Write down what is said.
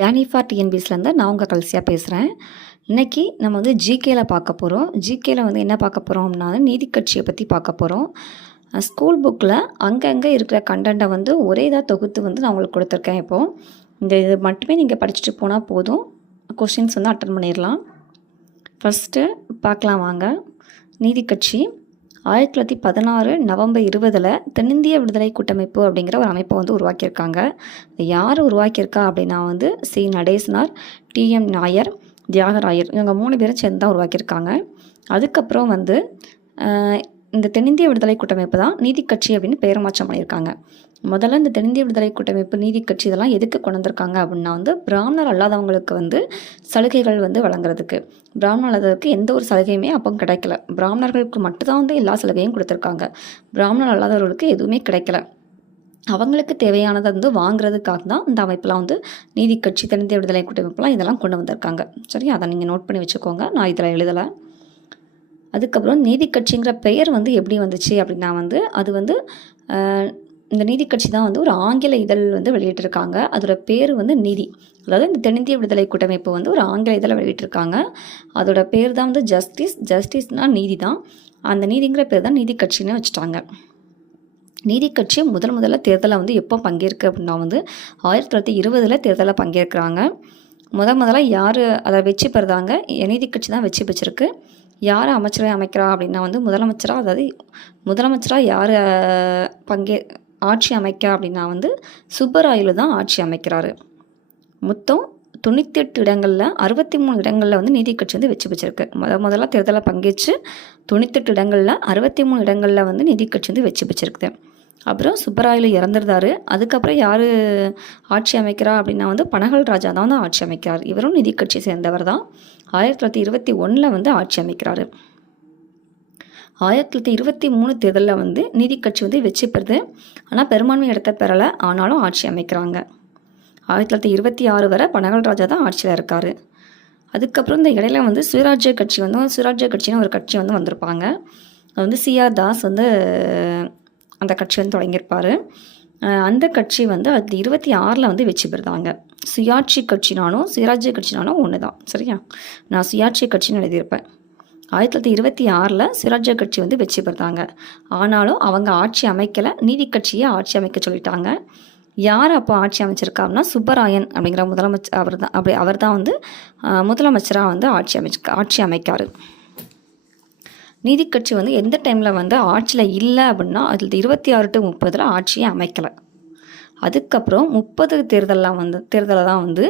யானிஃபா டிஎன்பிஎஸ்லேருந்து நான் உங்கள் கல்சியாக பேசுகிறேன். இன்றைக்கி நம்ம வந்து ஜிகேல பார்க்க போகிறோம். ஜிகேல வந்து என்ன பார்க்க போகிறோம் அப்படின்னா, நீதி கட்சியை பற்றி பார்க்க போகிறோம். ஸ்கூல் புக்கில் அங்கங்கே இருக்கிற கண்டென்ட்டை வந்து ஒரே இதாக தொகுத்து வந்து நான் உங்களுக்கு கொடுத்துருக்கேன். இப்போது இது மட்டுமே நீங்கள் படிச்சுட்டு போனால் போதும், கொஷின்ஸ் வந்து அட்டன் பண்ணிடலாம். ஃபஸ்ட்டு பார்க்கலாம் வாங்க. நீதி கட்சி 1916 நவம்பர் 20 தென்னிந்திய விடுதலை கூட்டமைப்பு அப்படிங்கிற ஒரு அமைப்பை வந்து உருவாக்கியிருக்காங்க. யார் உருவாக்கியிருக்கா அப்படின்னா வந்து சி நடேசனார், டிஎம் நாயர், தியாகராயர், இவங்க 3 பேரும் சேர்ந்து தான் உருவாக்கியிருக்காங்க. அதுக்கப்புறம் வந்து இந்த தென்னிந்திய விடுதலை கூட்டமைப்பு தான் நீதி கட்சி அப்படின்னு பெயர் மாற்றம் பண்ணியிருக்காங்க. முதல்ல இந்த தென்னிந்திய விடுதலை கூட்டமைப்பு, நீதி கட்சி இதெல்லாம் எதுக்கு கொண்டு வந்திருக்காங்க அப்படின்னா வந்து பிராமணர் அல்லாதவங்களுக்கு வந்து சலுகைகள் வந்து வழங்குறதுக்கு. பிராமணர் அல்லாதவருக்கு எந்த ஒரு சலுகையுமே அப்போ கிடைக்கல. பிராமணர்களுக்கு மட்டும்தான் வந்து எல்லா சலுகையும் கொடுத்துருக்காங்க. பிராமணர் அல்லாதவர்களுக்கு எதுவுமே கிடைக்கல. அவங்களுக்கு தேவையானதை வந்து வாங்குறதுக்காக தான் இந்த அமைப்பெலாம் வந்து நீதி கட்சி, தென்னிந்திய விடுதலை கூட்டமைப்புலாம் இதெல்லாம் கொண்டு வந்திருக்காங்க. சரி, அதை நீங்கள் நோட் பண்ணி வச்சுக்கோங்க, நான் இதில் எழுதலை. அதுக்கப்புறம் நீதி கட்சிங்கிற பெயர் வந்து எப்படி வந்துச்சு அப்படின்னா வந்து அது வந்து இந்த நீதி கட்சி தான் வந்து ஒரு ஆங்கில இதழ் வந்து வெளியிட்டிருக்காங்க. அதோட பேர் வந்து நீதி. அதாவது இந்த தென்னிந்திய விடுதலை கூட்டமைப்பு வந்து ஒரு ஆங்கில இதழை வெளியிட்டிருக்காங்க. அதோட பேர் தான் வந்து ஜஸ்டிஸ். ஜஸ்டிஸ்னால் நீதி தான். அந்த நீதிங்கிற பேர் தான் நீதி கட்சின்னு வச்சுட்டாங்க. நீதி கட்சி முதல்ல தேர்தலில் வந்து எப்போ பங்கேற்கு அப்படின்னா வந்து 1920 தேர்தலில் பங்கேற்கிறாங்க. முதல்ல யார் அதை வெற்றி பெறுதாங்க? நீதி கட்சி தான் வெற்றி பெற்றிருக்கு. யார் அமைச்சரை அமைக்கிறா அப்படின்னா வந்து முதலமைச்சராக, அதாவது முதலமைச்சராக யார் ஆட்சி அமைக்க அப்படின்னா வந்து சுப்பராயலு தான் ஆட்சி அமைக்கிறாரு. மொத்தம் 98 இடங்களில் 63 இடங்களில் வந்து நீதி கட்சி வந்து வெற்றி பெற்றிருக்கு. முதல்ல தேர்தலில் பங்கேற்று 98 இடங்களில் 63 இடங்களில் வந்து நீதி கட்சி வந்து வெற்றி பெற்றிருக்குது. அப்புறம் சுப்பராயலு இறந்துருந்தாரு. அதுக்கப்புறம் யார் ஆட்சி அமைக்கிறா அப்படின்னா வந்து பனகல் ராஜா தான் வந்து ஆட்சி அமைக்கிறார். இவரும் நீதி கட்சியை சேர்ந்தவர் தான். 1921 வந்து ஆட்சி அமைக்கிறாரு. 1923 தேர்தலில் வந்து நீதி கட்சி வந்து வெற்றி பெறுது. ஆனால் பெரும்பான்மை இடத்தை பெறலை, ஆனாலும் ஆட்சி அமைக்கிறாங்க. 1926 வரை பனகல் ராஜா தான் ஆட்சியில் இருக்கார். அதுக்கப்புறம் இந்த இடையில வந்து சுயராஜ்ய கட்சின்னு ஒரு கட்சி வந்து வந்திருப்பாங்க. அது வந்து சிஆர் தாஸ் வந்து அந்த கட்சி வந்து தொடங்கியிருப்பார். அந்த கட்சி வந்து 1926 வந்து வெற்றி பெறுதாங்க. சுயாட்சி கட்சினாலும் சுயராஜ்ய கட்சினாலும் ஒன்று தான். சரியா, நான் சுயாட்சி கட்சின்னு எழுதியிருப்பேன். 1926 சுயராஜ்ய கட்சி வந்து வெற்றி பெறுதாங்க. ஆனாலும் அவங்க ஆட்சி அமைக்கலை, நீதி கட்சியை ஆட்சி அமைக்க சொல்லிட்டாங்க. யார் அப்போ ஆட்சி அமைச்சிருக்காருன்னா சுப்பராயன் அப்படிங்கிற முதலமைச்சர். அவர் தான் வந்து முதலமைச்சராக வந்து ஆட்சி அமைக்கார். நீதி கட்சி வந்து எந்த டைமில் வந்து ஆட்சியில் இல்லை அப்படின்னா 1926 to 1930 ஆட்சியை அமைக்கலை. அதுக்கப்புறம் 30 தேர்தலில் தான் வந்து